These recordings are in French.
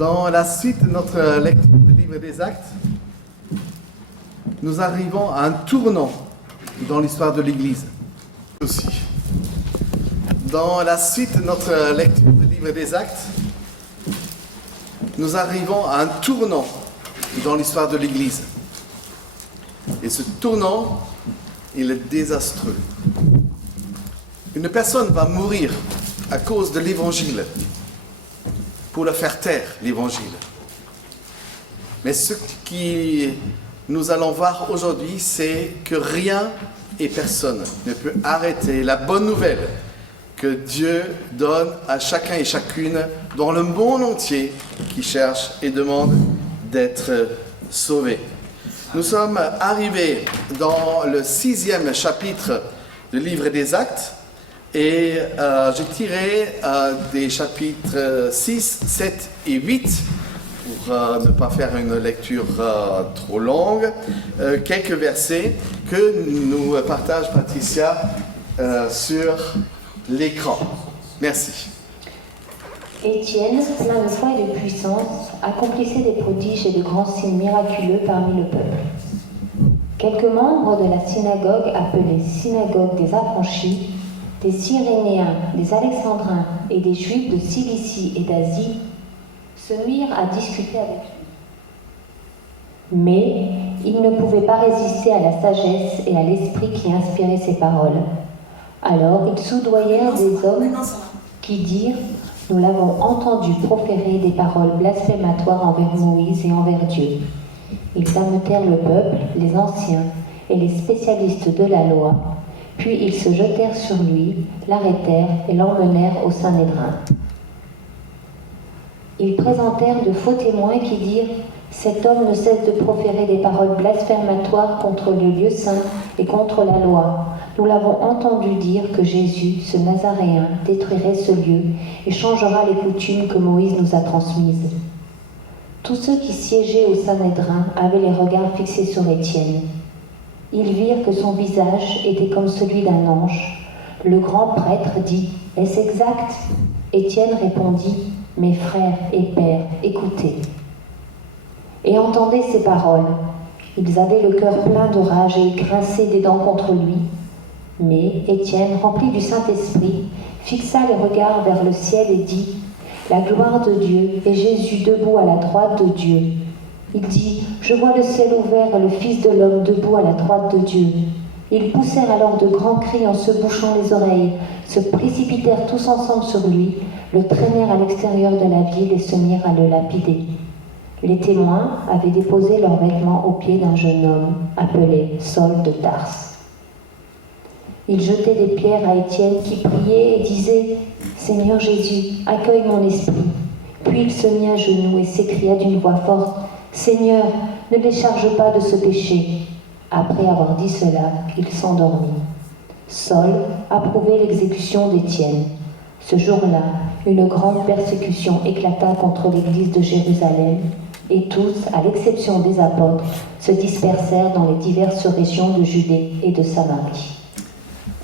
Dans la suite de notre lecture du livre des Actes, nous arrivons à un tournant dans l'histoire de l'Église aussi. Dans la suite de notre lecture du livre des Actes, nous arrivons à un tournant dans l'histoire de l'Église. Et ce tournant, il est désastreux. Une personne va mourir à cause de l'Évangile, pour le faire taire, l'Évangile. Mais ce que nous allons voir aujourd'hui, c'est que rien et personne ne peut arrêter la bonne nouvelle que Dieu donne à chacun et chacune dans le monde entier qui cherche et demande d'être sauvé. Nous sommes arrivés dans le 6e chapitre du livre des Actes. Et j'ai tiré des chapitres 6, 7 et 8, pour ne pas faire une lecture trop longue, quelques versets que nous partage Patricia sur l'écran. Merci. Étienne, plein de foi et de puissance, accomplissait des prodiges et de grands signes miraculeux parmi le peuple. Quelques membres de la synagogue, appelée synagogue des affranchis, des Cyrénéens, des Alexandrins et des Juifs de Cilicie et d'Asie se mirent à discuter avec lui. Mais ils ne pouvaient pas résister à la sagesse et à l'esprit qui inspirait ces paroles. Alors ils soudoyèrent des hommes qui dirent « Nous l'avons entendu proférer des paroles blasphématoires envers Moïse et envers Dieu. » Ils ameutèrent le peuple, les anciens et les spécialistes de la loi. Puis ils se jetèrent sur lui, l'arrêtèrent et l'emmenèrent au Sanhédrin. Ils présentèrent de faux témoins qui dirent « Cet homme ne cesse de proférer des paroles blasphématoires contre le lieu saint et contre la loi. Nous l'avons entendu dire que Jésus, ce Nazaréen, détruirait ce lieu et changera les coutumes que Moïse nous a transmises. » Tous ceux qui siégeaient au Sanhédrin avaient les regards fixés sur Étienne. Ils virent que son visage était comme celui d'un ange. Le grand prêtre dit « Est-ce exact ?» Étienne répondit « Mes frères et pères, écoutez. » Et entendez ces paroles. Ils avaient le cœur plein de rage et ils grinçaient des dents contre lui. Mais Étienne, rempli du Saint-Esprit, fixa les regards vers le ciel et dit « La gloire de Dieu et Jésus debout à la droite de Dieu. » Il dit « Je vois le ciel ouvert et le Fils de l'homme debout à la droite de Dieu. » Ils poussèrent alors de grands cris en se bouchant les oreilles, se précipitèrent tous ensemble sur lui, le traînèrent à l'extérieur de la ville et se mirent à le lapider. Les témoins avaient déposé leurs vêtements aux pieds d'un jeune homme appelé Saul de Tarse. Ils jetaient des pierres à Étienne qui priait et disait « Seigneur Jésus, accueille mon esprit. » Puis il se mit à genoux et s'écria d'une voix forte « Seigneur, ne les charge pas de ce péché. » Après avoir dit cela, il s'endormit. Saul approuvait l'exécution d'Étienne. Ce jour-là, une grande persécution éclata contre l'église de Jérusalem, et tous, à l'exception des apôtres, se dispersèrent dans les diverses régions de Judée et de Samarie.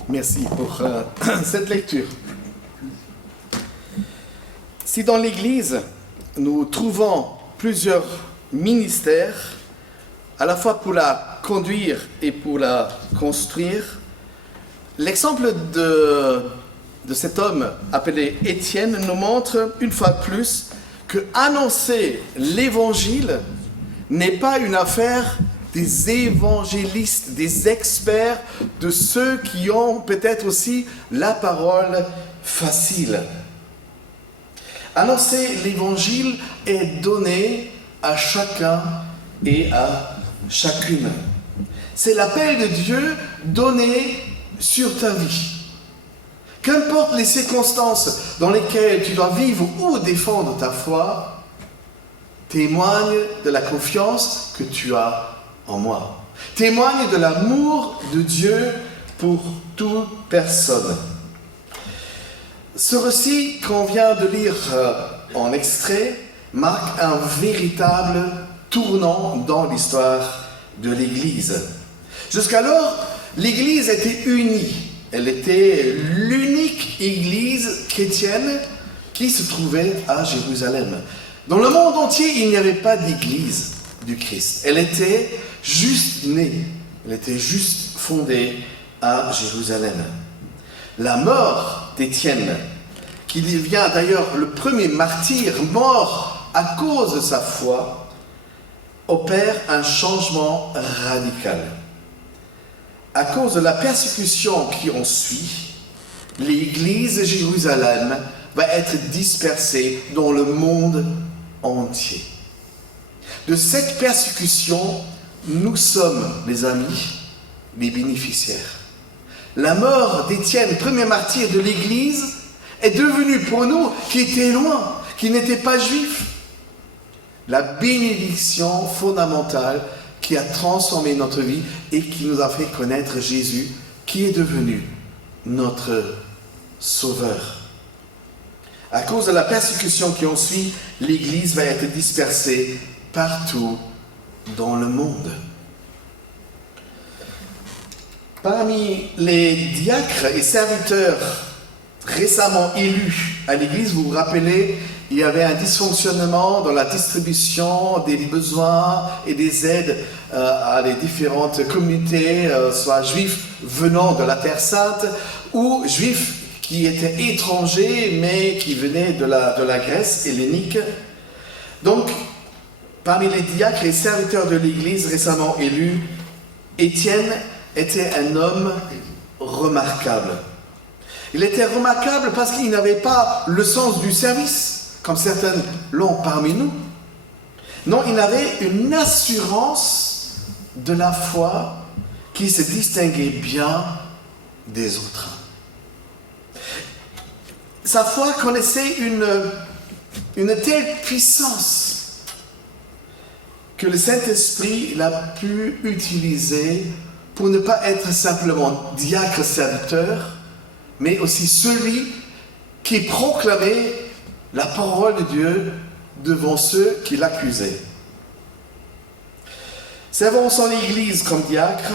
Merci pour cette lecture. Si dans l'Église, nous trouvons plusieurs ministères, à la fois pour la conduire et pour la construire, l'exemple de cet homme appelé Étienne nous montre une fois de plus que annoncer l'Évangile n'est pas une affaire des évangélistes, des experts, de ceux qui ont peut-être aussi la parole facile. Annoncer l'Évangile est donné à chacun et à chacune. C'est l'appel de Dieu donné sur ta vie. Qu'importe les circonstances dans lesquelles tu dois vivre ou défendre ta foi, témoigne de la confiance que tu as en moi. Témoigne de l'amour de Dieu pour toute personne. Ce récit qu'on vient de lire en extrait marque un véritable tournant dans l'histoire de l'Église. Jusqu'alors, l'Église était unie. Elle était l'unique Église chrétienne qui se trouvait à Jérusalem. Dans le monde entier, il n'y avait pas d'église du Christ. Elle était juste née, elle était juste fondée à Jérusalem. La mort d'Étienne, qui devient d'ailleurs le premier martyr mort à cause de sa foi, opère un changement radical. À cause de la persécution qui en suit, l'église de Jérusalem va être dispersée dans le monde entier. De cette persécution, nous sommes, les amis, les bénéficiaires. La mort d'Étienne, premier martyr de l'Église, est devenue pour nous, qui étaient loin, qui n'étaient pas juifs, la bénédiction fondamentale qui a transformé notre vie et qui nous a fait connaître Jésus, qui est devenu notre Sauveur. À cause de la persécution qui en suit, l'Église va être dispersée partout dans le monde. Parmi les diacres et serviteurs récemment élus à l'Église, vous vous rappelez, il y avait un dysfonctionnement dans la distribution des besoins et des aides à les différentes communautés, soit juifs venant de la Terre Sainte ou juifs qui étaient étrangers mais qui venaient de la Grèce hellénique. Donc, parmi les diacres et serviteurs de l'Église récemment élus, Étienne était un homme remarquable. Il était remarquable parce qu'il n'avait pas le sens du service, comme certains l'ont parmi nous. Non, il avait une assurance de la foi qui se distinguait bien des autres. Sa foi connaissait une telle puissance que le Saint-Esprit l'a pu utiliser pour ne pas être simplement diacre serviteur, mais aussi celui qui proclamait la parole de Dieu devant ceux qui l'accusaient. Servant son Église comme diacre,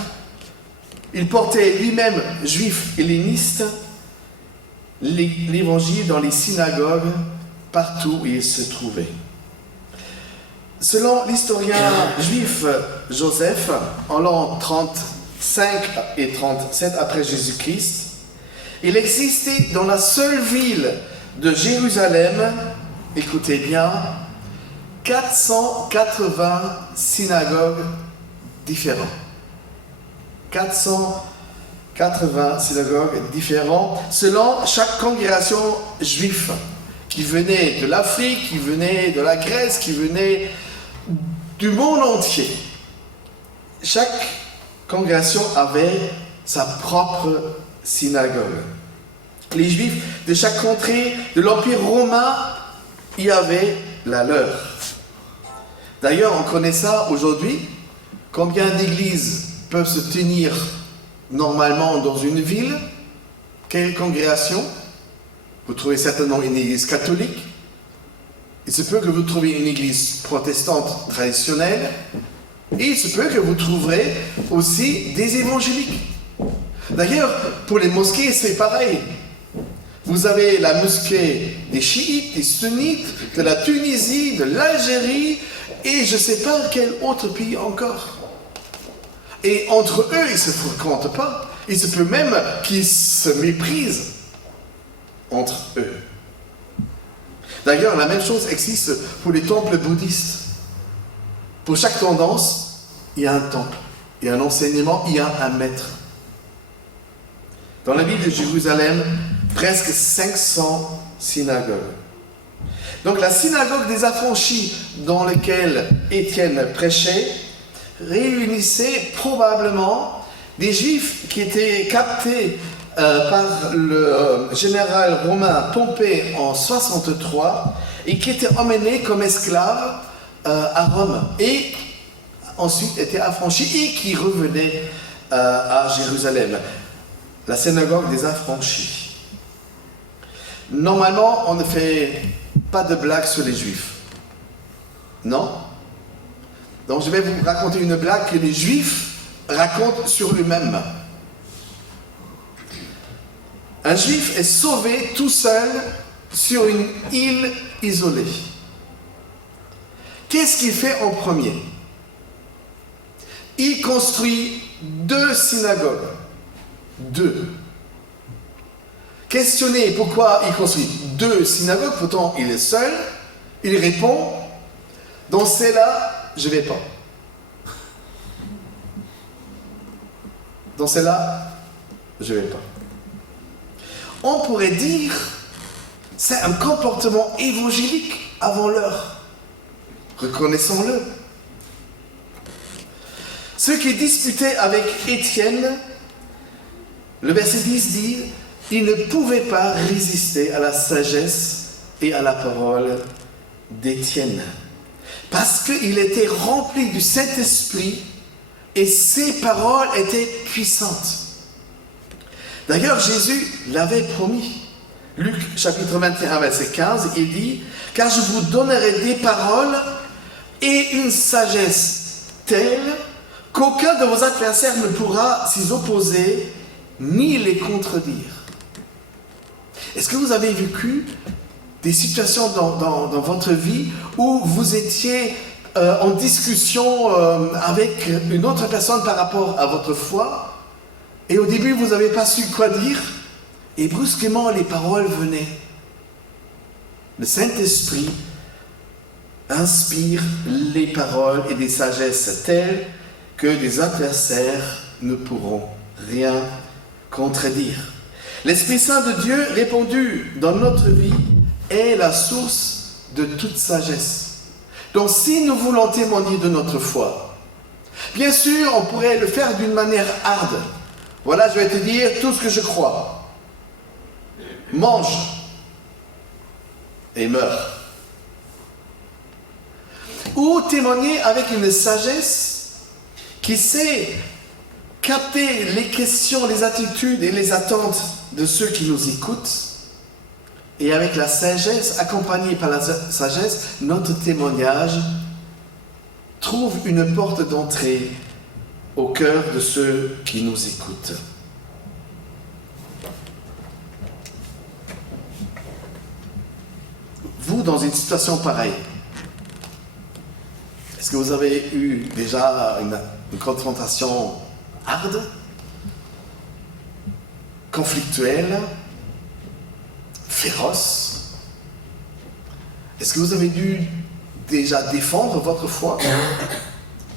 il portait lui-même, juif helléniste, l'évangile dans les synagogues partout où il se trouvait. Selon l'historien juif Joseph, en l'an 35 et 37 après Jésus-Christ, il existait dans la seule ville de Jérusalem, écoutez bien, 480 synagogues différentes. 480 synagogues différentes, selon chaque congrégation juive, qui venait de l'Afrique, qui venait de la Grèce, qui venait du monde entier. Chaque congrégation avait sa propre synagogue. Les Juifs de chaque contrée de l'Empire romain y avaient la leur. D'ailleurs, on connaît ça aujourd'hui. Combien d'églises peuvent se tenir normalement dans une ville? Quelle congrégation? Vous trouvez certainement une église catholique. Il se peut que vous trouviez une église protestante traditionnelle. Et il se peut que vous trouverez aussi des évangéliques. D'ailleurs, pour les mosquées, c'est pareil. Vous avez la mosquée des chiites, des sunnites, de la Tunisie, de l'Algérie, et je ne sais pas quel autre pays encore. Et entre eux, ils ne se fréquentent pas. Il se peut même qu'ils se méprisent entre eux. D'ailleurs, la même chose existe pour les temples bouddhistes. Pour chaque tendance, il y a un temple, il y a un enseignement, il y a un maître. Dans la ville de Jérusalem, presque 500 synagogues. Donc la synagogue des affranchis dans laquelle Étienne prêchait réunissait probablement des Juifs qui étaient captés par le général romain Pompée en 63 et qui étaient emmenés comme esclaves à Rome et ensuite étaient affranchis et qui revenaient à Jérusalem. La synagogue des affranchis. Normalement, on ne fait pas de blagues sur les Juifs. Non? Donc je vais vous raconter une blague que les Juifs racontent sur eux-mêmes. Un Juif est sauvé tout seul sur une île isolée. qu'est-ce qu'il fait en premier? Il construit 2 synagogues. 2. Questionné pourquoi il construit 2 synagogues, pourtant il est seul, il répond, dans celle-là, je ne vais pas. Dans celle-là, je ne vais pas. On pourrait dire, c'est un comportement évangélique avant l'heure. Reconnaissons-le. Ceux qui disputaient avec Étienne, le verset 10 dit, ils ne pouvaient pas résister à la sagesse et à la parole d'Étienne. Parce qu'il était rempli du Saint-Esprit et ses paroles étaient puissantes. D'ailleurs, Jésus l'avait promis. Luc chapitre 21, verset 15, il dit, « Car je vous donnerai des paroles et une sagesse telle qu'aucun de vos adversaires ne pourra s'y opposer ni les contredire. » Est-ce que vous avez vécu des situations dans votre vie où vous étiez en discussion avec une autre personne par rapport à votre foi et au début vous n'avez pas su quoi dire et brusquement les paroles venaient. Le Saint-Esprit inspire les paroles et des sagesses telles que des adversaires ne pourront rien contredire. L'Esprit Saint de Dieu répandu dans notre vie est la source de toute sagesse. Donc si nous voulons témoigner de notre foi, bien sûr on pourrait le faire d'une manière harde. Voilà, je vais te dire tout ce que je crois. Mange et meurs. Ou témoigner avec une sagesse qui sait capter les questions, les attitudes et les attentes de ceux qui nous écoutent. Et avec la sagesse, accompagnée par la sagesse, notre témoignage trouve une porte d'entrée au cœur de ceux qui nous écoutent. Vous, dans une situation pareille, est-ce que vous avez eu déjà une confrontation harde, conflictuelle, féroce? Est-ce que vous avez dû déjà défendre votre foi?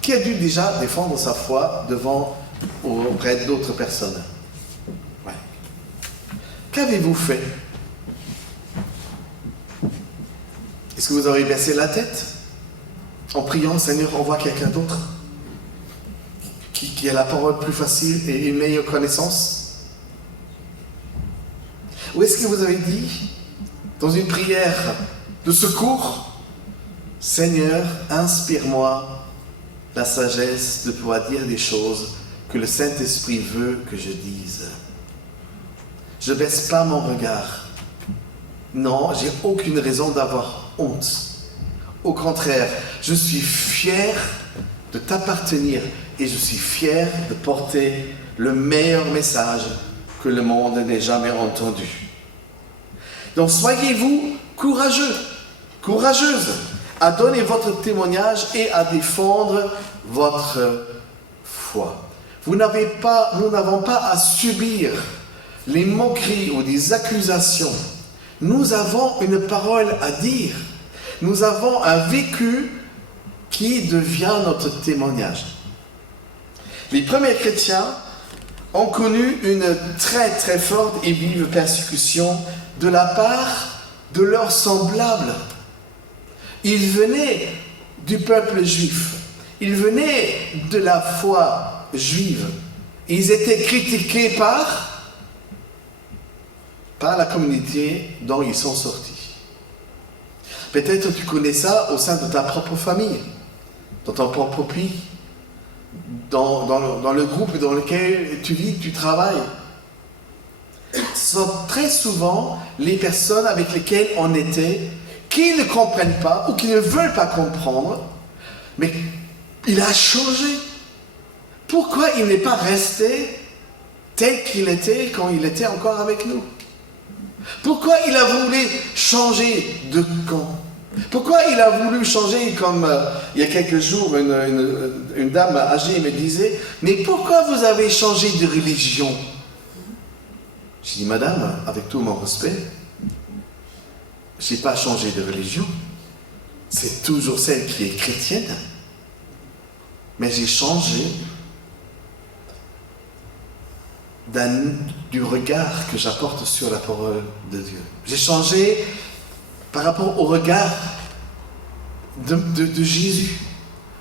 Qui a dû déjà défendre sa foi auprès d'autres personnes? Ouais. Qu'avez-vous fait? Est-ce que vous avez baissé la tête en priant, Seigneur, envoie quelqu'un d'autre qui a la parole plus facile et une meilleure connaissance? Ou est-ce que vous avez dit, dans une prière de secours, Seigneur, inspire-moi la sagesse de pouvoir dire des choses que le Saint-Esprit veut que je dise. Je ne baisse pas mon regard. Non, j'ai aucune raison d'avoir honte. Au contraire, je suis fier de t'appartenir et je suis fier de porter le meilleur message que le monde n'ait jamais entendu. Donc soyez-vous courageux, courageuse à donner votre témoignage et à défendre votre foi. Nous n'avons pas à subir les moqueries ou des accusations. Nous avons une parole à dire. Nous avons un vécu qui devient notre témoignage. Les premiers chrétiens ont connu une très très forte et vive persécution de la part de leurs semblables. Ils venaient du peuple juif. Ils venaient de la foi juive. Ils étaient critiqués par la communauté dont ils sont sortis. Peut-être tu connais ça au sein de ta propre famille, dans ton propre pays, dans le groupe dans lequel tu vis, tu travailles. Ce sont très souvent les personnes avec lesquelles on était qui ne comprennent pas ou qui ne veulent pas comprendre, mais il a changé. Pourquoi il n'est pas resté tel qu'il était quand il était encore avec nous? Pourquoi il a voulu changer de camp? Pourquoi il a voulu changer, comme il y a quelques jours, une dame âgée me disait, mais pourquoi vous avez changé de religion? J'ai dit, madame, avec tout mon respect, je n'ai pas changé de religion. C'est toujours celle qui est chrétienne. Mais j'ai changé du regard que j'apporte sur la parole de Dieu. J'ai changé par rapport au regard de Jésus.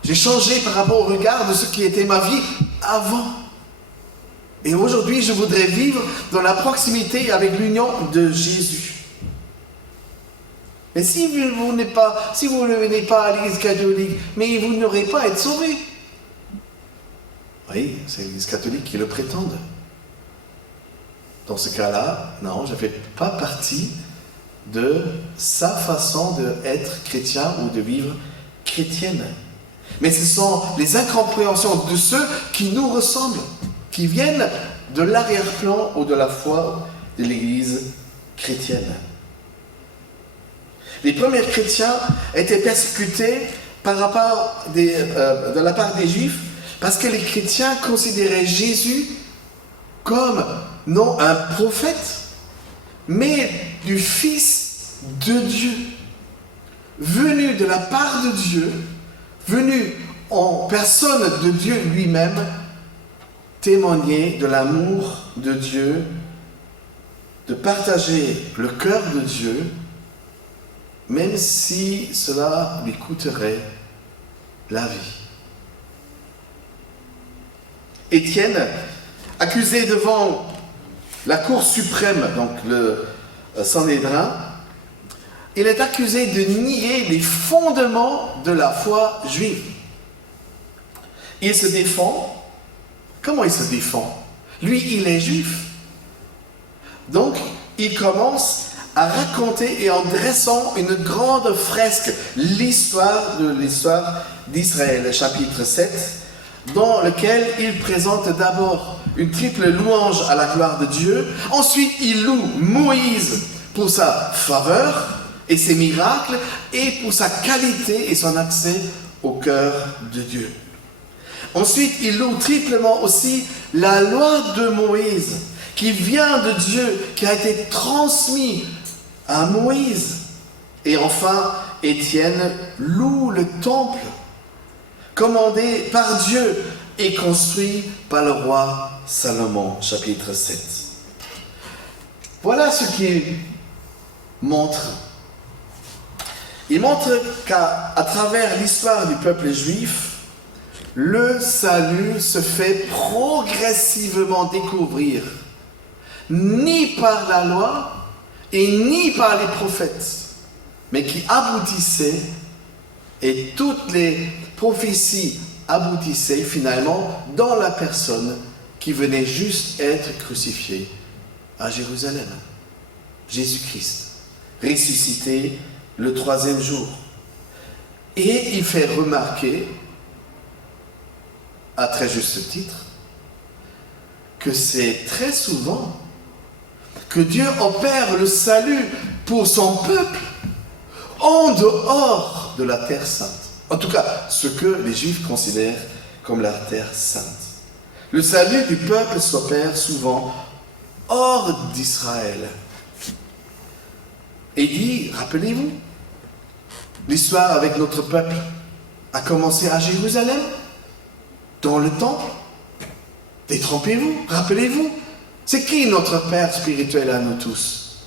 J'ai changé par rapport au regard de ce qui était ma vie avant. Et aujourd'hui, je voudrais vivre dans la proximité avec l'union de Jésus. Mais si vous ne venez pas à l'Église catholique, mais vous n'aurez pas à être sauvé. Oui, c'est l'Église catholique qui le prétendent. Dans ce cas-là, non, je ne fais pas partie de sa façon d'être chrétien ou de vivre chrétienne. Mais ce sont les incompréhensions de ceux qui nous ressemblent, qui viennent de l'arrière-plan ou de la foi de l'Église chrétienne. Les premiers chrétiens étaient persécutés de la part des Juifs parce que les chrétiens considéraient Jésus comme non un prophète, mais du Fils de Dieu, venu de la part de Dieu, venu en personne de Dieu lui-même, témoigner de l'amour de Dieu, de partager le cœur de Dieu, même si cela lui coûterait la vie. Étienne, accusé devant la Cour suprême, donc le Sanhédrin, il est accusé de nier les fondements de la foi juive. Il se défend. Comment il se défend? Lui, il est juif. Donc, il commence à raconter et en dressant une grande fresque, l'histoire d'Israël, chapitre 7, dans lequel il présente d'abord une triple louange à la gloire de Dieu. Ensuite, il loue Moïse pour sa faveur et ses miracles et pour sa qualité et son accès au cœur de Dieu. Ensuite, il loue triplement aussi la loi de Moïse qui vient de Dieu, qui a été transmise à Moïse. Et enfin, Étienne loue le temple commandé par Dieu et construit par le roi Salomon, chapitre 7. Voilà ce qu'il montre. Il montre qu'à travers l'histoire du peuple juif, le salut se fait progressivement découvrir, ni par la loi et ni par les prophètes, mais qui aboutissait, et toutes les prophéties aboutissaient finalement dans la personne qui venait juste être crucifiée à Jérusalem. Jésus-Christ, ressuscité le 3e jour. Et il fait remarquer, à très juste titre, que c'est très souvent que Dieu opère le salut pour son peuple en dehors de la terre sainte. En tout cas, ce que les Juifs considèrent comme la terre sainte. Le salut du peuple s'opère souvent hors d'Israël. Et dit, rappelez-vous, l'histoire avec notre peuple a commencé à Jérusalem, dans le temple. Détrompez-vous, rappelez-vous, c'est qui notre Père spirituel à nous tous?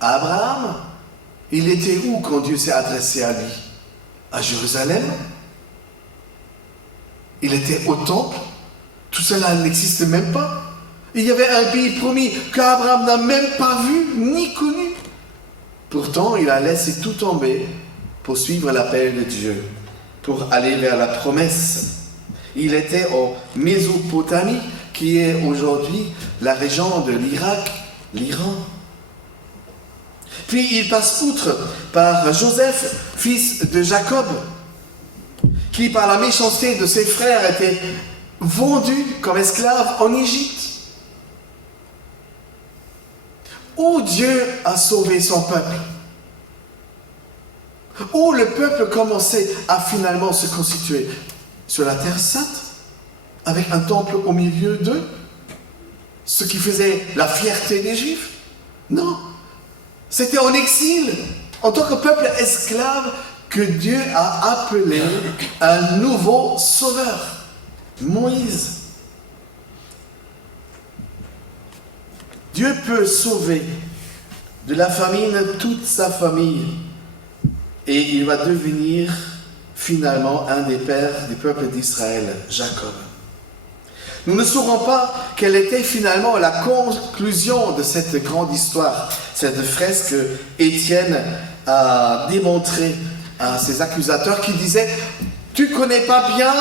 Abraham. Il était où quand Dieu s'est adressé à lui? À Jérusalem. Il était au temple. Tout cela n'existe même pas. Il y avait un pays promis qu'Abraham n'a même pas vu ni connu. Pourtant, il a laissé tout tomber pour suivre l'appel de Dieu, pour aller vers la promesse. Il était en Mésopotamie, qui est aujourd'hui la région de l'Irak, l'Iran. Puis il passe outre par Joseph, fils de Jacob, qui par la méchanceté de ses frères était vendu comme esclave en Égypte. Où Dieu a sauvé son peuple. où le peuple commençait à finalement se constituer sur la terre sainte, avec un temple au milieu d'eux, ce qui faisait la fierté des Juifs. Non, c'était en exil, en tant que peuple esclave, que Dieu a appelé un nouveau sauveur, Moïse. Dieu peut sauver de la famine toute sa famille et il va devenir finalement un des pères du peuple d'Israël, Jacob. Nous ne saurons pas quelle était finalement la conclusion de cette grande histoire, cette fresque que Étienne a démontrée à ses accusateurs qui disaient « Tu ne connais pas bien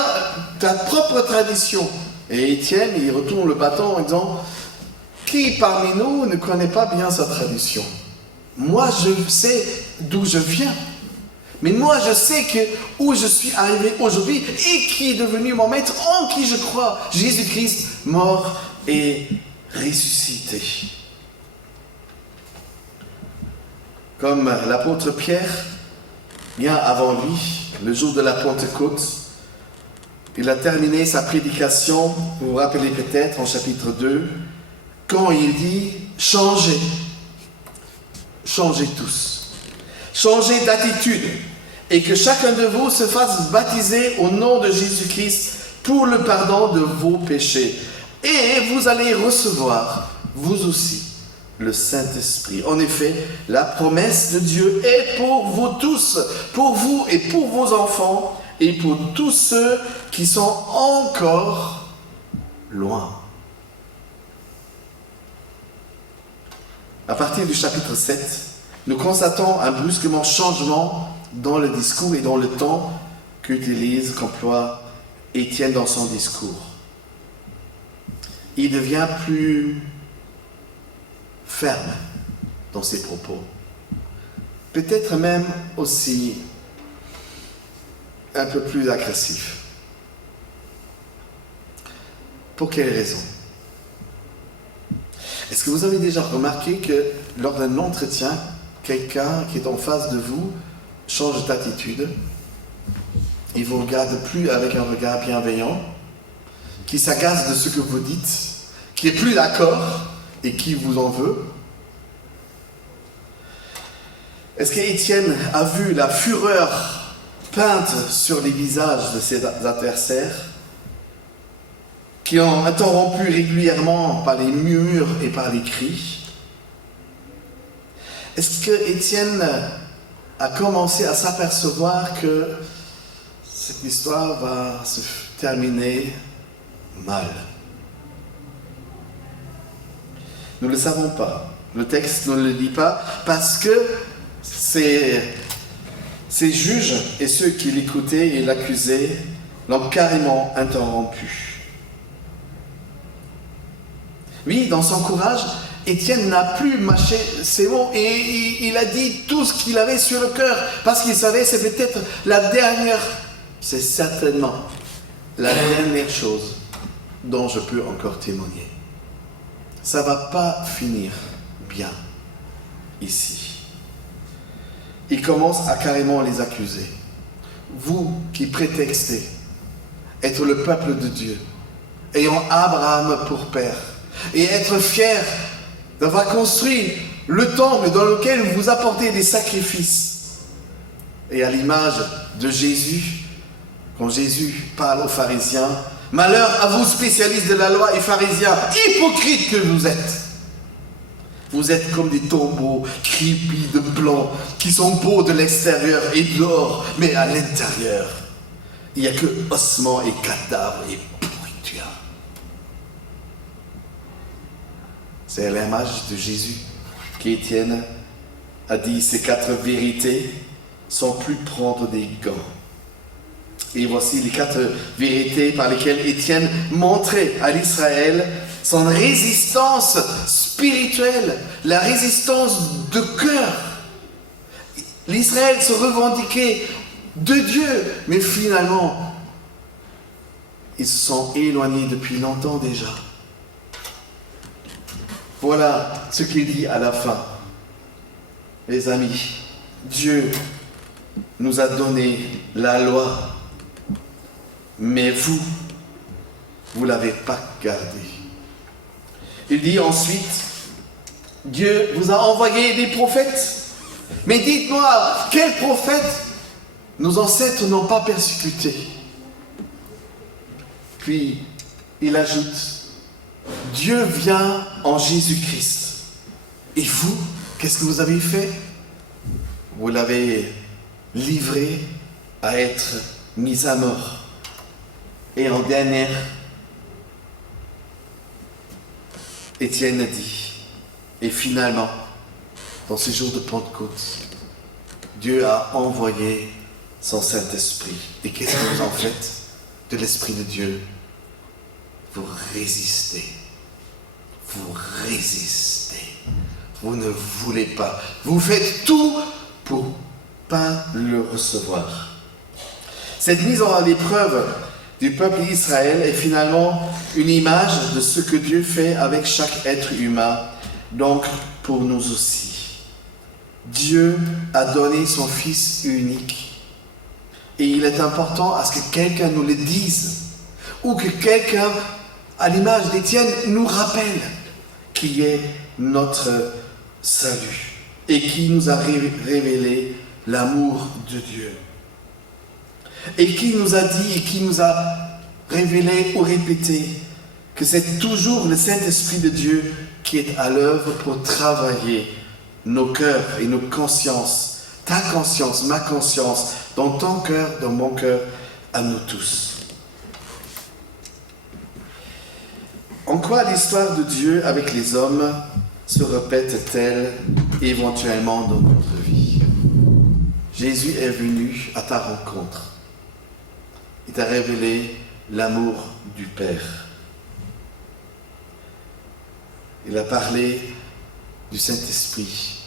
ta propre tradition ». Et Étienne, il retourne le bâton en disant « Qui parmi nous ne connaît pas bien sa tradition? Moi, je sais d'où je viens. Mais moi, je sais où je suis arrivé aujourd'hui et qui est devenu mon maître, en qui je crois, Jésus-Christ, mort et ressuscité. » Comme l'apôtre Pierre, bien avant lui, le jour de la Pentecôte, il a terminé sa prédication, vous vous rappelez peut-être, en chapitre 2, quand il dit « Changez, changez tous, changez d'attitude, et que chacun de vous se fasse baptiser au nom de Jésus-Christ pour le pardon de vos péchés. Et vous allez recevoir, vous aussi, le Saint-Esprit. » En effet, la promesse de Dieu est pour vous tous, pour vous et pour vos enfants, et pour tous ceux qui sont encore loin. À partir du chapitre 7, nous constatons un brusquement changement dans le discours et dans le temps qu'emploie Étienne dans son discours. Il devient plus ferme dans ses propos. Peut-être même aussi un peu plus agressif. Pour quelle raison? Est-ce que vous avez déjà remarqué que lors d'un entretien, quelqu'un qui est en face de vous change d'attitude, il ne vous regarde plus avec un regard bienveillant, qui s'agace de ce que vous dites, qui n'est plus d'accord et qui vous en veut? Est-ce qu'Étienne a vu la fureur peinte sur les visages de ses adversaires, qui ont interrompu régulièrement par les murmures et par les cris? Est-ce que Étienne a commencé à s'apercevoir que cette histoire va se terminer mal? Nous ne le savons pas. Le texte ne le dit pas parce que ces juges et ceux qui l'écoutaient et l'accusaient l'ont carrément interrompu. Oui, dans son courage, Étienne n'a plus mâché ses mots et il a dit tout ce qu'il avait sur le cœur parce qu'il savait c'est peut-être c'est certainement la dernière chose dont je peux encore témoigner. Ça ne va pas finir bien ici. Il commence à carrément les accuser. Vous qui prétextez être le peuple de Dieu, ayant Abraham pour père, et être fier d'avoir construit le temple dans lequel vous apportez des sacrifices. Et à l'image de Jésus, quand Jésus parle aux pharisiens, « Malheur à vous spécialistes de la loi et pharisiens, hypocrites que vous êtes ! Vous êtes comme des tombeaux crépis de blanc, qui sont beaux de l'extérieur et dehors, mais à l'intérieur, il n'y a que ossements et cadavres et pourriture. » C'est à l'image de Jésus qu'Étienne a dit ces 4 vérités sans plus prendre des gants. Et voici les 4 vérités par lesquelles Étienne montrait à l'Israël son résistance spirituelle, la résistance de cœur. L'Israël se revendiquait de Dieu, mais finalement, ils se sont éloignés depuis longtemps déjà. Voilà ce qu'il dit à la fin. Les amis, Dieu nous a donné la loi, mais vous ne l'avez pas gardée. Il dit ensuite, Dieu vous a envoyé des prophètes, mais dites-moi, quels prophètes nos ancêtres n'ont pas persécuté? Puis, il ajoute, Dieu vient en Jésus-Christ. Et vous, qu'est-ce que vous avez fait? Vous l'avez livré à être mis à mort. Et en dernière, Étienne dit, et finalement, dans ces jours de Pentecôte, Dieu a envoyé son Saint-Esprit. Et qu'est-ce que vous en faites de l'Esprit de Dieu? Vous résistez. Vous résistez. Vous ne voulez pas. Vous faites tout pour ne pas le recevoir. Cette mise à l'épreuve du peuple d'Israël est finalement une image de ce que Dieu fait avec chaque être humain, donc pour nous aussi. Dieu a donné son Fils unique et il est important à ce que quelqu'un nous le dise ou que quelqu'un, à l'image d'Étienne, nous rappelle qui est notre salut et qui nous a révélé l'amour de Dieu. Et qui nous a dit et qui nous a révélé ou répété que c'est toujours le Saint-Esprit de Dieu qui est à l'œuvre pour travailler nos cœurs et nos consciences, ta conscience, ma conscience, dans ton cœur, dans mon cœur, à nous tous. En quoi l'histoire de Dieu avec les hommes se répète-t-elle éventuellement dans notre vie? Jésus est venu à ta rencontre. Il t'a révélé l'amour du Père. Il a parlé du Saint-Esprit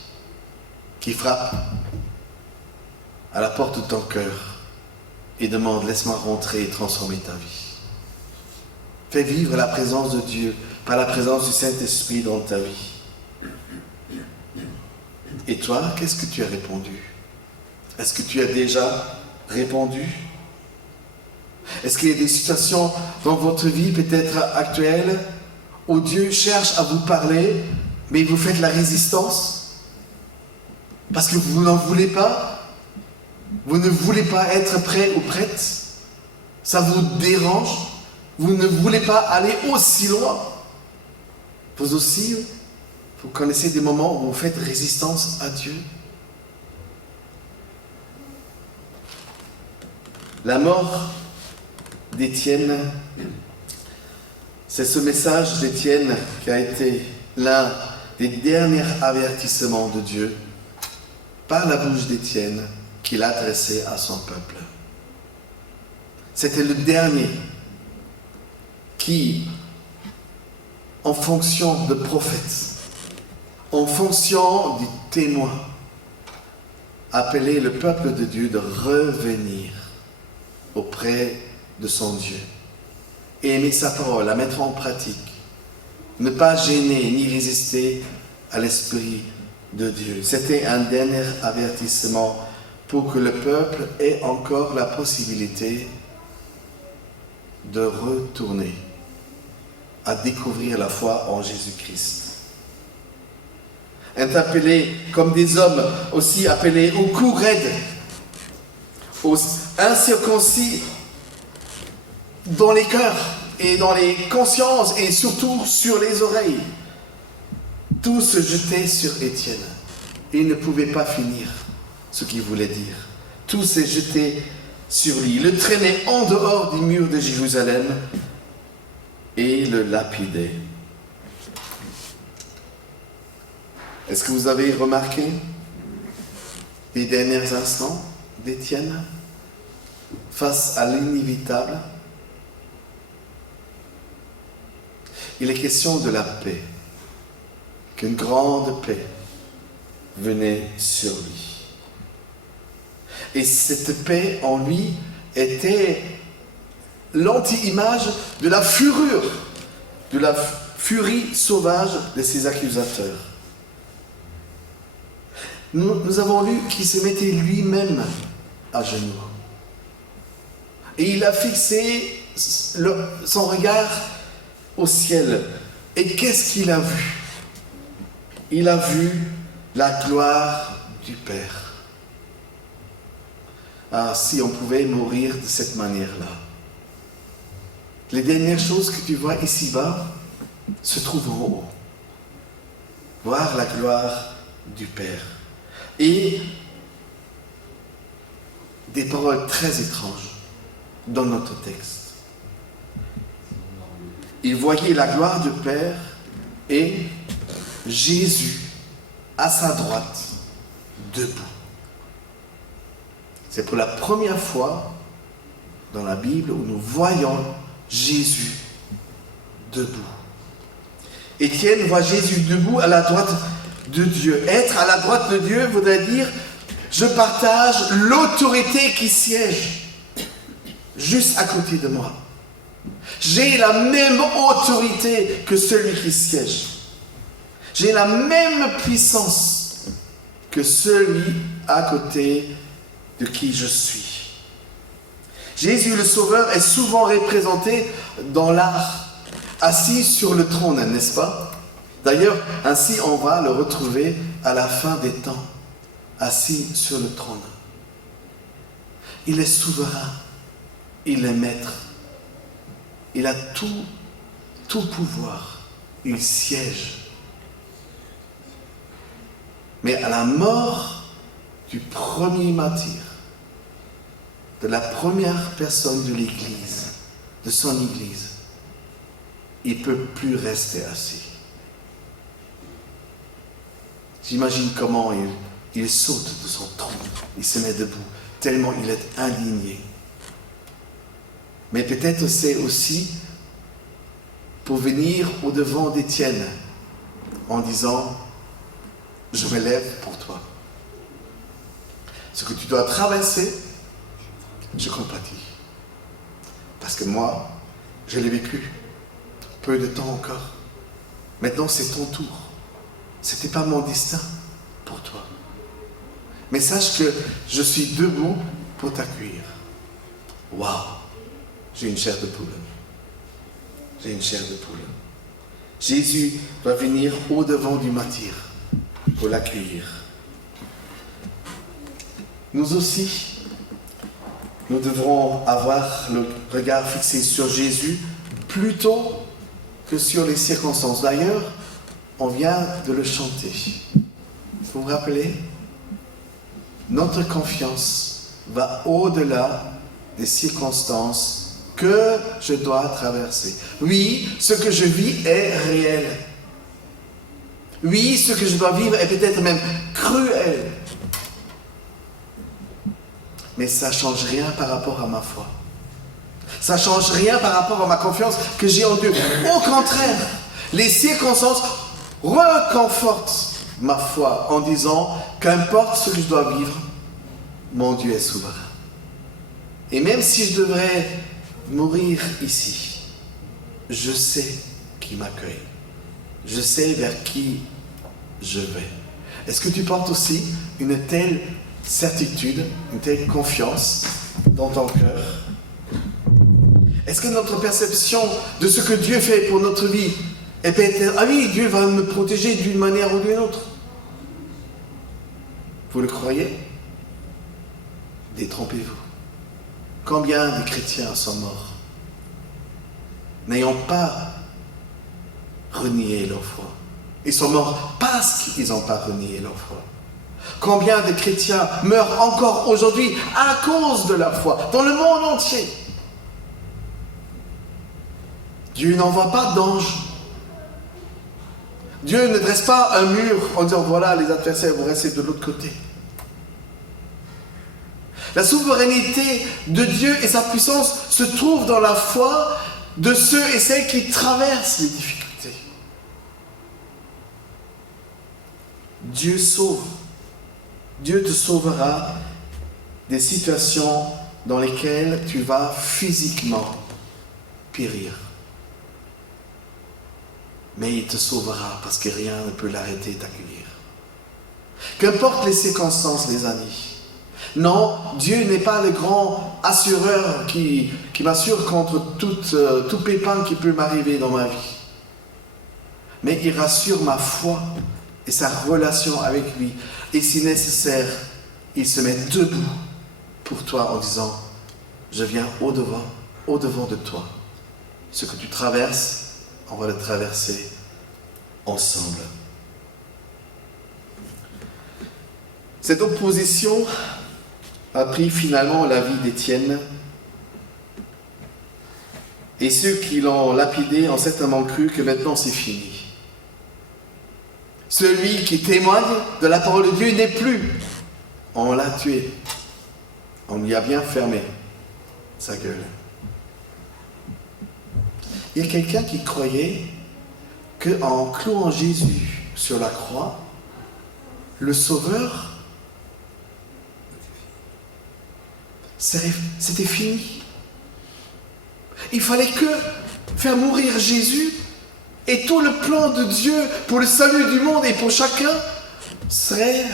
qui frappe à la porte de ton cœur et demande, laisse-moi rentrer et transformer ta vie. Fais vivre la présence de Dieu par la présence du Saint-Esprit dans ta vie. Et toi, qu'est-ce que tu as répondu? Est-ce que tu as déjà répondu? Est-ce qu'il y a des situations dans votre vie, peut-être actuelle, où Dieu cherche à vous parler, mais vous faites la résistance? Parce que vous n'en voulez pas? Vous ne voulez pas être prêt ou prête? Ça vous dérange? Vous ne voulez pas aller aussi loin? Vous aussi, vous connaissez des moments où vous faites résistance à Dieu? La mort d'Étienne, c'est ce message d'Étienne qui a été l'un des derniers avertissements de Dieu par la bouche d'Étienne qu'il a adressé à son peuple. C'était le dernier qui, en fonction de prophète, en fonction du témoin, appelait le peuple de Dieu de revenir auprès de son Dieu, et aimer sa parole, la mettre en pratique, ne pas gêner ni résister à l'Esprit de Dieu. C'était un dernier avertissement pour que le peuple ait encore la possibilité de retourner à découvrir la foi en Jésus-Christ. Être appelés comme des hommes aussi appelés au cou raide, aux incirconcis dans les cœurs et dans les consciences et surtout sur les oreilles. Tout se jetait sur Étienne. Il ne pouvait pas finir ce qu'il voulait dire. Tout s'est jeté sur lui. Il le traînait en dehors des murs de Jérusalem et le lapidait. Est-ce que vous avez remarqué les derniers instants d'Étienne face à l'inévitable? Il est question de la paix, qu'une grande paix venait sur lui. Et cette paix en lui était l'anti-image de la fureur, de la furie sauvage de ses accusateurs. Nous avons lu qu'il se mettait lui-même à genoux. Et il a fixé son regard au ciel. Et qu'est-ce qu'il a vu? Il a vu la gloire du Père. Ah, si on pouvait mourir de cette manière-là. Les dernières choses que tu vois ici-bas se trouvent en haut. Voir la gloire du Père. Et des paroles très étranges dans notre texte. Il voyait la gloire du Père et Jésus à sa droite, debout. C'est pour la première fois dans la Bible où nous voyons Jésus debout. Étienne voit Jésus debout à la droite de Dieu. Être à la droite de Dieu voudrait dire je partage l'autorité qui siège juste à côté de moi. J'ai la même autorité que celui qui siège. J'ai la même puissance que celui à côté de qui je suis. Jésus le Sauveur est souvent représenté dans l'art, assis sur le trône, n'est-ce pas? D'ailleurs, ainsi on va le retrouver à la fin des temps, assis sur le trône. Il est souverain, il est maître, il a tout pouvoir, il siège. Mais à la mort du premier martyr, de la première personne de l'Église, de son Église, il ne peut plus rester assis. J'imagine comment il saute de son trône, il se met debout, tellement il est indigné. Mais peut-être c'est aussi pour venir au-devant d'Étienne en disant « Je me lève pour toi. Ce que tu dois traverser, je compatis. Parce que moi, je l'ai vécu. Peu de temps encore. Maintenant, c'est ton tour. Ce n'était pas mon destin pour toi. Mais sache que je suis debout pour t'accueillir. Waouh! J'ai une chair de poule. J'ai une chair de poule. Jésus va venir au-devant du martyr pour l'accueillir. Nous aussi, nous devrons avoir le regard fixé sur Jésus plutôt que sur les circonstances. D'ailleurs, on vient de le chanter. Vous vous rappelez? Notre confiance va au-delà des circonstances que je dois traverser. Oui, ce que je vis est réel. Oui, ce que je dois vivre est peut-être même cruel. Mais ça ne change rien par rapport à ma foi. Ça ne change rien par rapport à ma confiance que j'ai en Dieu. Au contraire, les circonstances reconfortent ma foi en disant qu'importe ce que je dois vivre, mon Dieu est souverain. Et même si je devrais mourir ici, je sais qui m'accueille. Je sais vers qui je vais. Est-ce que tu portes aussi une telle certitude, une telle confiance dans ton cœur? Est-ce que notre perception de ce que Dieu fait pour notre vie est peut-être, ah oui, Dieu va me protéger d'une manière ou d'une autre? Vous le croyez? Détrompez-vous. Combien de chrétiens sont morts n'ayant pas renié leur foi? Ils sont morts parce qu'ils n'ont pas renié leur foi. Combien de chrétiens meurent encore aujourd'hui à cause de la foi dans le monde entier? Dieu n'envoie pas d'anges. Dieu ne dresse pas un mur en disant voilà, les adversaires vont rester de l'autre côté. La souveraineté de Dieu et sa puissance se trouvent dans la foi de ceux et celles qui traversent les difficultés. Dieu sauve. Dieu te sauvera des situations dans lesquelles tu vas physiquement périr. Mais il te sauvera parce que rien ne peut l'arrêter d'accueillir. Qu'importe les circonstances, les amis, Non, Dieu n'est pas le grand assureur qui m'assure contre tout pépin qui peut m'arriver dans ma vie. Mais il rassure ma foi et sa relation avec lui. Et si nécessaire, il se met debout pour toi en disant, je viens au-devant de toi. Ce que tu traverses, on va le traverser ensemble. Cette opposition a pris finalement la vie d'Étienne. Et ceux qui l'ont lapidé ont certainement cru que maintenant c'est fini. Celui qui témoigne de la parole de Dieu n'est plus. On l'a tué. On lui a bien fermé sa gueule. Il y a quelqu'un qui croyait qu'en clouant Jésus sur la croix, le Sauveur, c'était fini. Il fallait que faire mourir Jésus et tout le plan de Dieu pour le salut du monde et pour chacun serait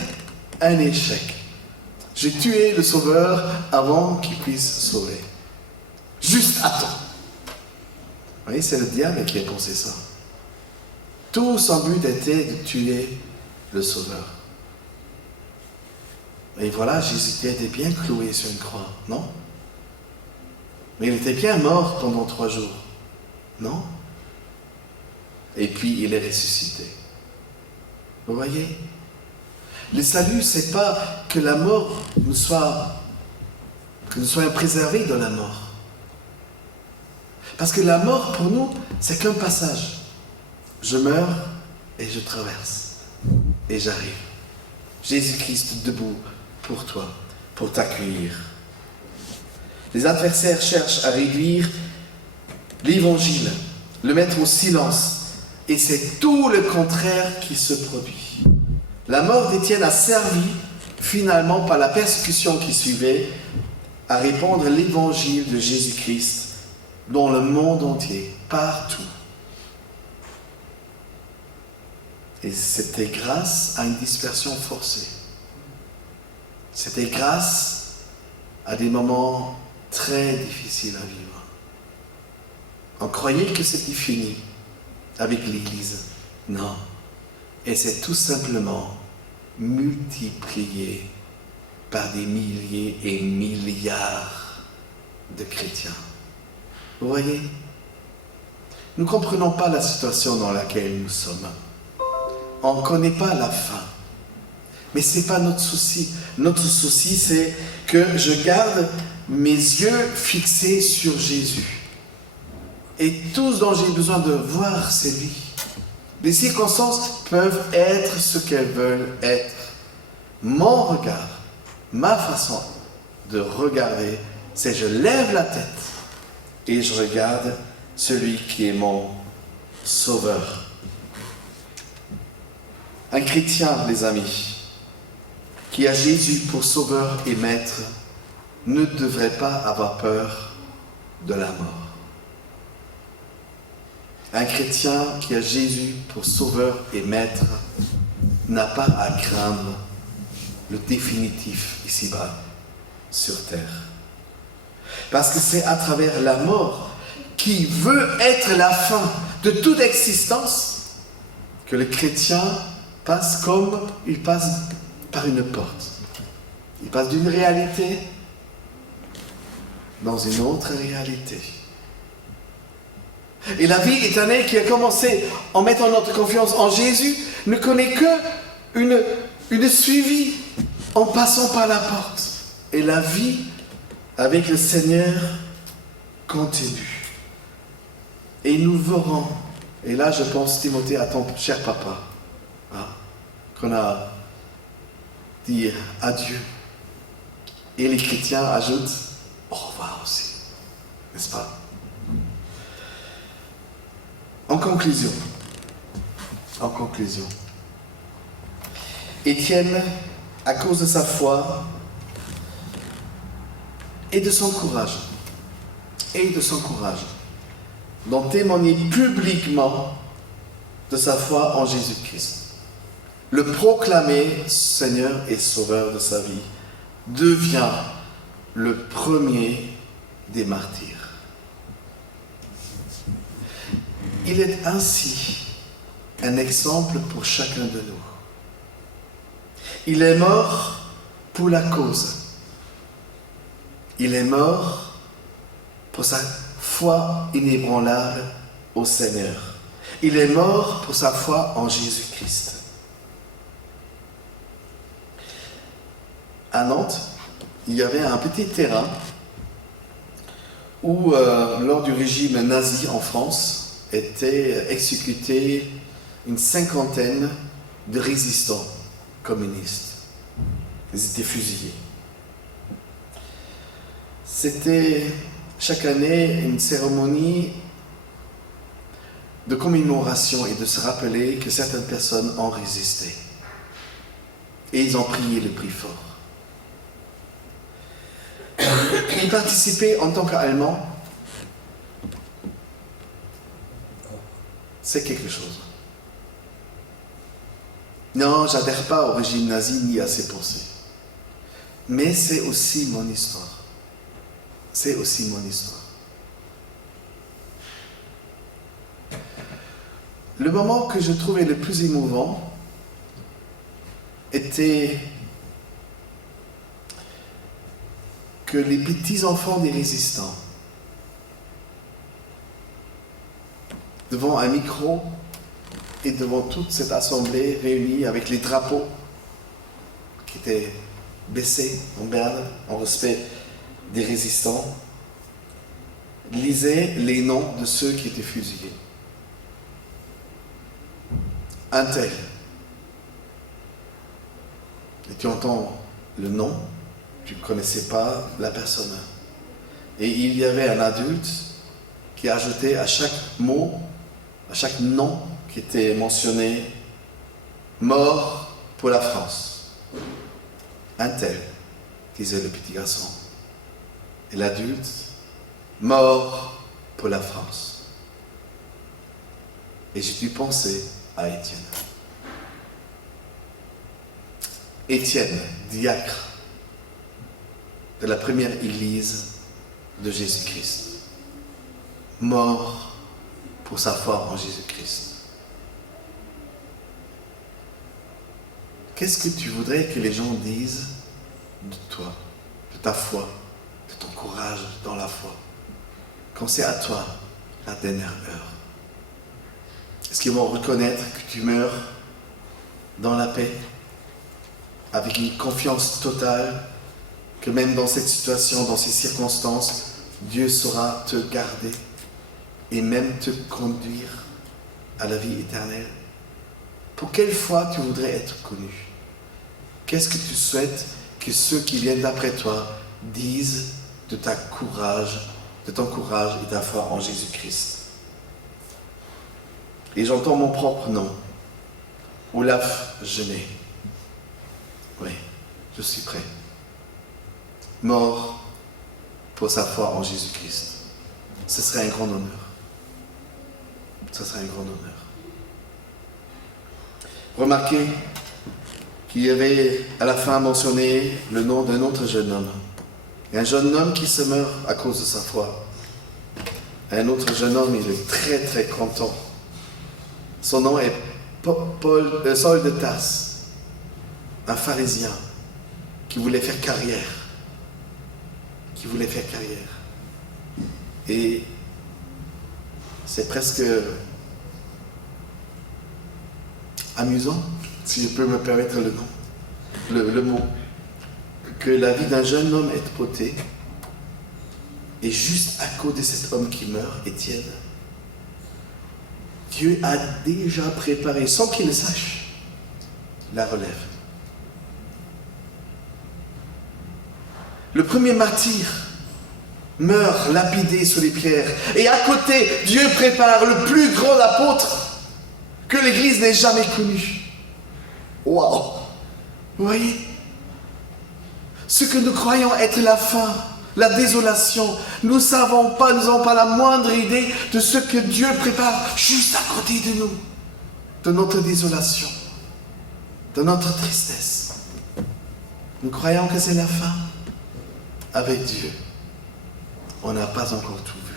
un échec. J'ai tué le Sauveur avant qu'il puisse sauver. Juste à temps. Vous voyez, c'est le diable qui a pensé ça. Tout son but était de tuer le Sauveur. Et voilà, Jésus était bien cloué sur une croix, non? Mais il était bien mort pendant 3 jours, non? Et puis il est ressuscité. Vous voyez? Le salut, c'est pas que la mort que nous soyons préservés de la mort. Parce que la mort, pour nous, c'est qu'un passage. Je meurs et je traverse. Et j'arrive. Jésus-Christ debout pour toi, pour t'accueillir. Les adversaires cherchent à réduire l'évangile, le mettre au silence. Et c'est tout le contraire qui se produit. La mort d'Étienne a servi, finalement, par la persécution qui suivait, à répandre l'évangile de Jésus-Christ dans le monde entier, partout. Et c'était grâce à une dispersion forcée. C'était grâce à des moments très difficiles à vivre. On croyait que c'était fini avec l'Église. Non. Et c'est tout simplement multiplié par des milliers et milliards de chrétiens. Vous voyez? Nous ne comprenons pas la situation dans laquelle nous sommes. On ne connaît pas la fin. Mais ce n'est pas notre souci. Notre souci, c'est que je garde mes yeux fixés sur Jésus. Et tout ce dont j'ai besoin de voir, c'est lui. Les circonstances peuvent être ce qu'elles veulent être. Mon regard, ma façon de regarder, c'est je lève la tête et je regarde celui qui est mon sauveur. Un chrétien, les amis, qui a Jésus pour sauveur et maître, ne devrait pas avoir peur de la mort. Un chrétien qui a Jésus pour sauveur et maître n'a pas à craindre le définitif ici-bas, sur terre. Parce que c'est à travers la mort, qui veut être la fin de toute existence, que le chrétien passe comme il passe par une porte. Il passe d'une réalité dans une autre réalité. Et la vie éternelle qui a commencé en mettant notre confiance en Jésus ne connaît que une suivi en passant par la porte. Et la vie avec le Seigneur continue. Et nous verrons, et là je pense Timothée à ton cher papa, qu'on a dit adieu. Et les chrétiens ajoutent au revoir aussi, n'est-ce pas? En conclusion, Étienne, à cause de sa foi et de son courage, d'en témoigner publiquement de sa foi en Jésus-Christ, le proclamer Seigneur et Sauveur de sa vie, devient le premier des martyrs. Il est ainsi un exemple pour chacun de nous. Il est mort pour la cause. Il est mort pour sa foi inébranlable au Seigneur. Il est mort pour sa foi en Jésus-Christ. À Nantes, il y avait un petit terrain où, lors du régime nazi en France, étaient exécutés une cinquantaine de résistants communistes. Ils étaient fusillés. C'était chaque année une cérémonie de commémoration et de se rappeler que certaines personnes ont résisté. Et ils ont prié le plus fort. Y participer en tant qu'Allemand, c'est quelque chose. Non, j'adhère pas au régime nazi ni à ses pensées. Mais c'est aussi mon histoire. C'est aussi mon histoire. Le moment que je trouvais le plus émouvant était que les petits-enfants des résistants, devant un micro et devant toute cette assemblée réunie avec les drapeaux qui étaient baissés en berne, en respect des résistants, lisaient les noms de ceux qui étaient fusillés. Un tel. Et tu entends le nom, tu ne connaissais pas la personne. Et il y avait un adulte qui ajoutait à chaque mot, à chaque nom qui était mentionné, mort pour la France. Un tel, disait le petit garçon. Et l'adulte, mort pour la France. Et j'ai dû penser à Étienne. Étienne, diacre de la première église de Jésus-Christ, mort pour sa foi en Jésus-Christ. Qu'est-ce que tu voudrais que les gens disent de toi, de ta foi, de ton courage dans la foi, quand c'est à toi la dernière heure? Est-ce qu'ils vont reconnaître que tu meurs dans la paix, avec une confiance totale, que même dans cette situation, dans ces circonstances, Dieu saura te garder et même te conduire à la vie éternelle? Pour quelle foi tu voudrais être connu? Qu'est-ce que tu souhaites que ceux qui viennent d'après toi disent de ton courage et ta foi en Jésus-Christ? Et j'entends mon propre nom, Olaf Genet. Oui, je suis prêt. Mort pour sa foi en Jésus-Christ. Ce serait un grand honneur. Ce serait un grand honneur. Remarquez qu'il y avait à la fin mentionné le nom d'un autre jeune homme. Un jeune homme qui se meurt à cause de sa foi. Un autre jeune homme, il est très très content. Son nom est Saul de Tarse, un pharisien qui voulait faire carrière. Et c'est presque amusant, si je peux me permettre le mot, que la vie d'un jeune homme est ôtée, et juste à cause de cet homme qui meurt, Étienne, Dieu a déjà préparé, sans qu'il le sache, la relève. Le premier martyr meurt lapidé sous les pierres. Et à côté, Dieu prépare le plus grand apôtre que l'Église n'ait jamais connu. Waouh! Vous voyez? Ce que nous croyons être la fin, la désolation, nous n'avons pas la moindre idée de ce que Dieu prépare juste à côté de nous, de notre désolation, de notre tristesse. Nous croyons que c'est la fin. Avec Dieu, on n'a pas encore tout vu.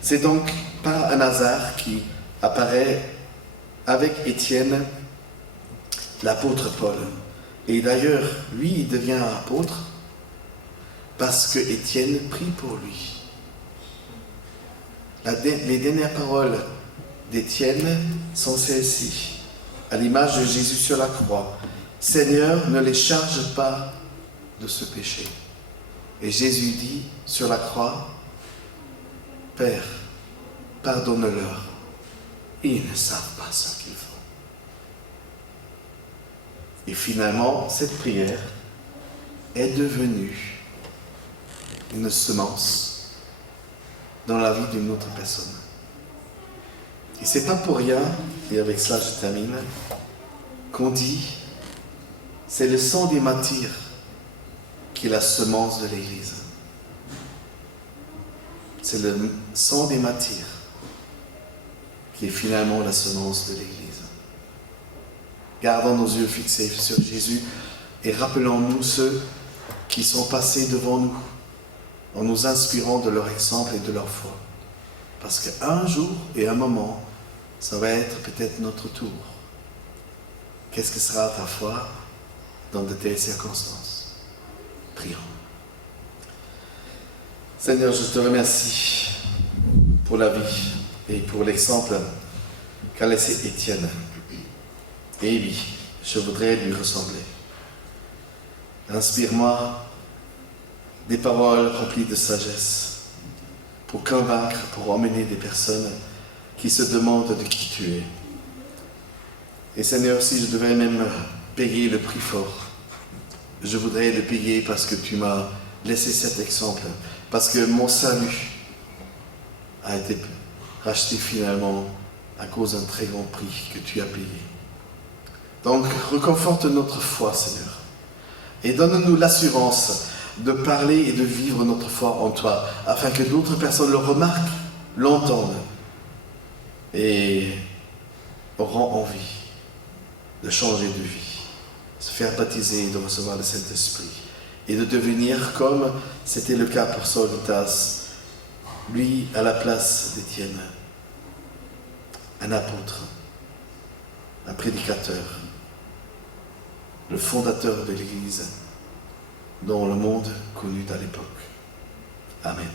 C'est donc pas un hasard qui apparaît avec Étienne, l'apôtre Paul. Et d'ailleurs, lui, il devient apôtre parce que Étienne prie pour lui. Les dernières paroles d'Étienne sont celles-ci, à l'image de Jésus sur la croix. Seigneur, ne les charge pas de ce péché. Et Jésus dit sur la croix, Père, pardonne-leur, ils ne savent pas ce qu'ils font. Et finalement, cette prière est devenue une semence dans la vie d'une autre personne. Et c'est pas pour rien, et avec cela je termine, qu'on dit, c'est le sang des martyrs qui est la semence de l'Église. C'est le sang des martyrs qui est finalement la semence de l'Église. Gardons nos yeux fixés sur Jésus et rappelons-nous ceux qui sont passés devant nous en nous inspirant de leur exemple et de leur foi. Parce qu'un jour et un moment, ça va être peut-être notre tour. Qu'est-ce que sera ta foi dans de telles circonstances? Prions. Seigneur, je te remercie pour la vie et pour l'exemple qu'a laissé Étienne. Et oui, je voudrais lui ressembler. Inspire-moi des paroles remplies de sagesse pour convaincre, pour emmener des personnes qui se demandent de qui tu es. Et Seigneur, si je devais même payer le prix fort, je voudrais le payer parce que tu m'as laissé cet exemple, parce que mon salut a été racheté finalement à cause d'un très grand prix que tu as payé. Donc, reconforte notre foi, Seigneur, et donne-nous l'assurance de parler et de vivre notre foi en toi, afin que d'autres personnes le remarquent, l'entendent, et auront envie de changer de vie, se faire baptiser et de recevoir le Saint-Esprit, et de devenir, comme c'était le cas pour Saul de Tarse, lui à la place d'Étienne, un apôtre, un prédicateur, le fondateur de l'Église dont le monde connut à l'époque. Amen.